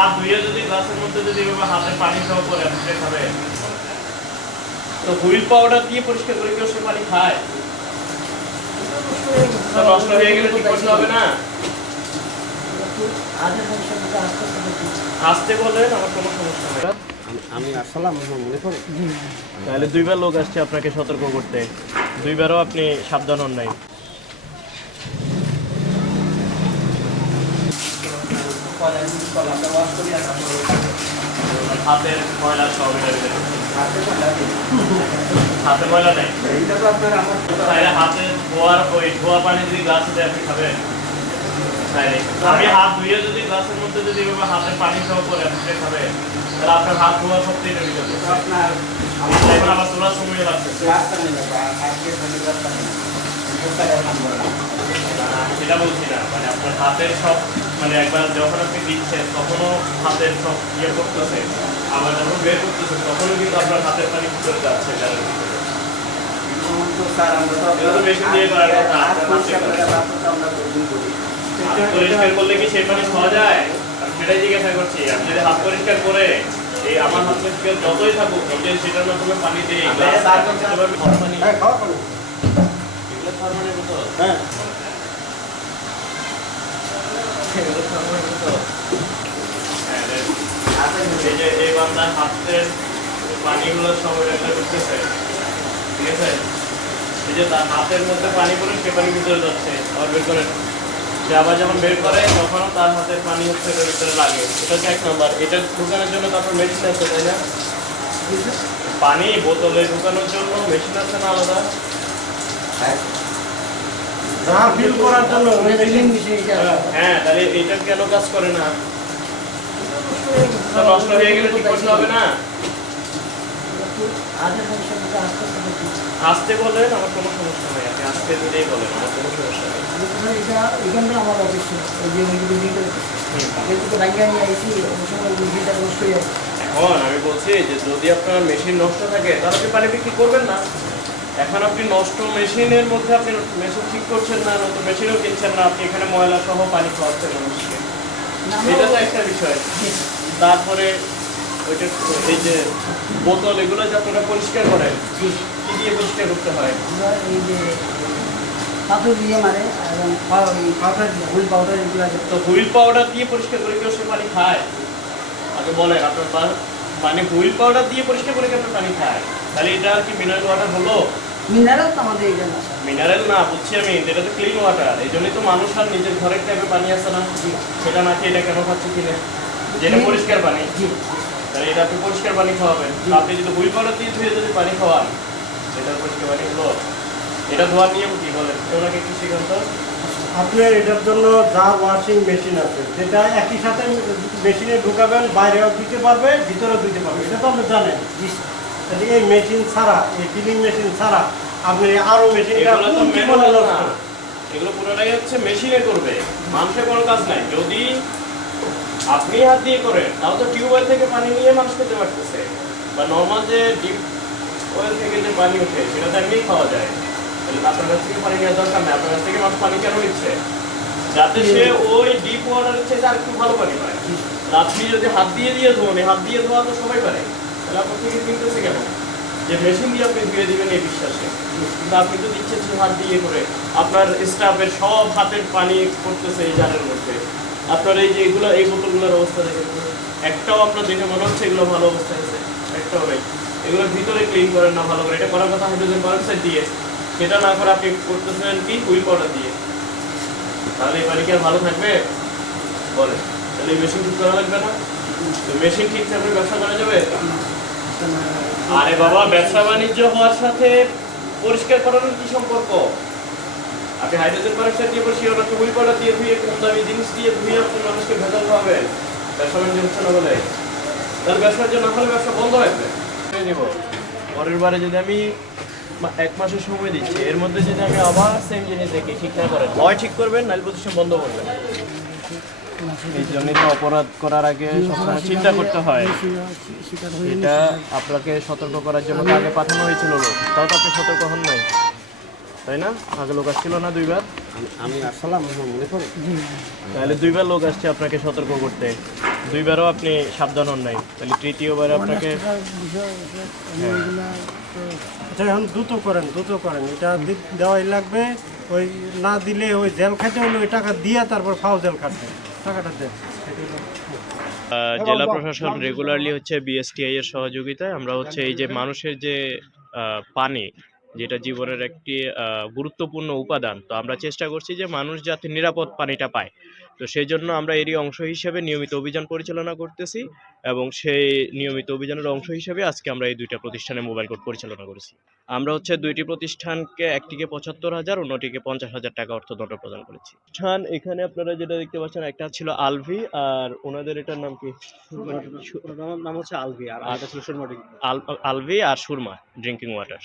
হাত ধুয়ে যদি গ্লাসের মধ্যে যদি এভাবে হাতে পানি সহ করে আপনি খাবেন, তো হুইল পাউডার দিয়ে পরিষ্কার করে কেউ সে পানি খায়? তো নষ্ট হয়ে গেলে ঠিক করতে হবে না? আসতে বলেন, আমার কোনো সমস্যা নেই। আমি আসলাম মনে করি তাহলে দুইবার লোক আসছে আপনাকে সতর্ক করতে, দুইবারও আপনি সাবধান হন নাই। হাতের ময়লা সব হাতে ময়লা নেই, তাহলে হাতে ধোয়ার ওই ধোয়া পানি যদি গ্লাসে দেয় আপনি খাবেন? তাইলে আমি হাত ধুয়ে যদি গ্লাসের মধ্যে যদি এভাবে হাতে পানি সহ করে আপনি খাবেন, তাহলে আপনার হাত ধোয়া সবচেয়ে রেডি যাবে। এখন আবার তোলার সময় লাগছে, সেটা বলছি না, মানে আপনার হাতের সব মানে একবার যখন আপনি দিচ্ছেন তখনও হাতের সব ইয়ে করতেছে, আবার যখন বের করতেছে তখনও কিন্তু আপনার হাতের পানি ভিতরে যাচ্ছে। পরিষ্কার করলে কি সেই পানি খাওয়া যায়? আমি সেটাই জিজ্ঞাসা করছি। আমি যদি হাত পরিষ্কার করে এই আমার হাত পরিষ্কার যতই থাকুক, যদি সেটার মাধ্যমে পানি দিই, এই বান্দার হাতের পানিগুলো সব ঢুকতেছে, ঠিক আছে? এই যে তার হাতের মধ্যে পানি পড়ে সে পানি ভিতরে যাচ্ছে, আবার বের করে সে আবার যখন বের করে তখনও তার হাতের পানি হচ্ছে এটার ভিতরে লাগে। এটা হচ্ছে 1 নম্বর। এটা ঢুকানোর জন্য তারপর মেশিন আছে, তাই না? পানি বোতলে ঢুকানোর জন্য মেশিন আছে না আলাদা? হ্যাঁ, তাহলে এটা কেন কাজ করে না? নষ্ট হয়ে গেলে ঠিক করতে হবে না? আসতে বলেন, আমার কোনো সমস্যা নেই, আপনি আসতে দিলেই বলেন, আমার কোনো সমস্যা নেই। এখন আমি বলছি যে যদি আপনার মেশিন নষ্ট থাকে তাহলে আপনি পানি বিক্রি করবেন না। এখন আপনি নষ্ট মেশিনের মধ্যে আপনি মেশিন ঠিক করছেন না, নতুন মেশিনও কিনছেন না, আপনি এখানে ময়লা সহ পানি খাওয়াচ্ছেন মানুষকে, এটা তো একটা বিষয়। তারপরে ওইটা এই যে বোতল এগুলো যে আপনারা পরিষ্কার করেন, কি দিয়ে পরিষ্কার করতে হয়? তো হুইল পাউডার দিয়ে পরিষ্কার করে কেউ সে পানি খায়? আগে বলেন আপনার মানে হুইল পাউডার দিয়ে পরিষ্কার করে কি আপনার পানি খায়? তাহলে এটা আর কি মিনারেল ওয়াটার হলো? মিনারেল না, বুঝছি আমি, এটা তো ক্লিন ওয়াটার। এই জন্যই তো মানুষ আর নিজের ঘরের ট্যাপে পানি আসে না, সেটা নাকি এটা কেন খাচ্ছে কিনে, যেটা পরিষ্কার পানি। তাহলে এটা আপনি পরিষ্কার পানি খাওয়াবেন। আপনি যদি হুইল পাউডার দিয়ে ধুয়ে যদি পানি খাওয়ান, এটা পরিষ্কার পানি হলো? এটা ধোয়ার নিয়ম কি বলেন, ওনাকে একটু শেখান তো। আপনার এটার জন্য যা ওয়াশিং মেশিন আছে, যেটা একই সাথে মেশিনে ঢুকাবেন, বাইরেও দিতে পারবে, ভিতরেও দিতে পারবে, এটা তো আপনি জানেন। এই মেশিন ছাড়া, এই ফিলিং মেশিন ছাড়া আপনি আরো মেশিন, এগুলো পুরোটাই হচ্ছে মেশিনে করবে, মানুষের কোনো কাজ নাই। যদি আপনি হাত দিয়ে করেন তাও তো টিউবওয়েল থেকে পানি নিয়ে মানুষ খেতে পারতেছে, বা নর্মাল যে ডিপ ওয়েল থেকে যে পানি ওঠে সেটা তো এমনি খাওয়া যায়। তাহলে আপনার কাছ থেকে পানি নেওয়ার দরকার নেই। আপনার কাছ থেকে মানুষ পানি কেন নিচ্ছে? যাতে সে ওই ডিপ ওয়াটারের চেয়ে আর একটু ভালো পানি পায়। আপনি যদি হাত দিয়ে ধোন, হাত দিয়ে ধোয়া তো সবাই পারে, তাহলে আপনার থেকে কিনতেছে কেন? যে মেশিন দিয়ে আপনি ধুয়ে দিবেন এই বিশ্বাসে, কিন্তু আপনি তো দিচ্ছেন হাত দিয়ে করে। আপনার স্টাফের সব হাতের পানি পড়তেছে এই জারের মধ্যে। আপনার এই যে এগুলো, এই বোতলগুলোর অবস্থা দেখে একটাও আপনার দেখে মনে হচ্ছে এগুলো ভালো অবস্থায় আছে? একটাও নেই। এগুলোর ভিতরে ক্লিন করেন না ভালো করে। এটা করার কথা হাইড্রোজেন পারক্সাইড দিয়ে, সেটা না করে আপনি করতেছেন কি হুইল পাউডার দিয়ে। তাহলে এই পানি কি আর ভালো থাকবে বলে? তাহলে এই মেশিন ঠিক করা লাগবে না? তো মেশিন ঠিক থাকলে ব্যবসা করা যাবে? আরে বাবা, ব্যবসা বাণিজ্য হওয়ার সাথে পরিষ্কার করানোর কি সম্পর্ক? আপনি হাইড্রোজেন পারক্সাইড দিয়ে পরিষ্কার করাতে হুইল পাউডার দিয়ে ধুয়ে, কম দামি জিনিস দিয়ে ধুয়ে আপনি মানুষকে ভেজাল খাওয়াবেন, ব্যবসা বাণিজ্য হচ্ছে না বলে? তাহলে ব্যবসা বাণিজ্য না হলে ব্যবসা বন্ধ রাখবে। পরের বারে যদি আমি 1 মাসের সময় দিচ্ছি, এর মধ্যে যদি আমি আবার সেম জিনিস দেখি ঠিক না করেন, হয় ঠিক করবেন নাহলে প্রতিষ্ঠান বন্ধ করবেন। এই জন্যই তো অপরাধ করার আগে সবসময় চিন্তা করতে হয়। এটা আপনাকে সতর্ক করার জন্য আগে পাঠানো হয়েছিল লোক, তাও তো আপনি সতর্ক হন নাই। তাই না? আগে লোক আসছিল না 2 বার? আমি আসলাম আমার মনে পড়ে। তাহলে 2 বার লোক আসছে আপনাকে সতর্ক করতে, 2 বারও আপনি সাবধান হন নাই, তাহলে তৃতীয়বার আপনাকে আচ্ছা এখন দ্রুত করেন এটা দেওয়াই লাগবে। ওই না দিলে ওই জেল খাইতে হলে ওই টাকা দিয়ে তারপর ফাও জেল খাটবে, টাকাটা দেন। জেলা প্রশাসন রেগুলারলি হচ্ছে বিএসটিআই এর সহযোগিতায় আমরা হচ্ছে এই যে মানুষের যে পানি, যেটা জীবনের একটি গুরুত্বপূর্ণ উপাদান, তো আমরা চেষ্টা করছি যে মানুষ যাতে নিরাপদ পানিটা পায়। তো সেই জন্য আমরা এরই অংশ হিসেবে নিয়মিত অভিযান পরিচালনা করতেছি, এবং সেই নিয়মিত অভিযানের অংশ হিসেবে আজকে আমরা এই 2টা প্রতিষ্ঠানে মোবাইল কোর্ট পরিচালনা করেছি। আমরা হচ্ছে 2টি প্রতিষ্ঠানকে, একটিকে 75,000, অন্যটিকে 50,000 টাকা অর্থদণ্ড প্রদান করেছি। প্রতিষ্ঠান এখানে আপনারা যেটা দেখতে পাচ্ছেন, একটা ছিল আলভি, আর ওনাদের এটার নাম কি? নাম হচ্ছে আলভি, আর আরেকটা ছিল সুরমা। আলভি আর সুরমা ড্রিঙ্কিং ওয়াটার।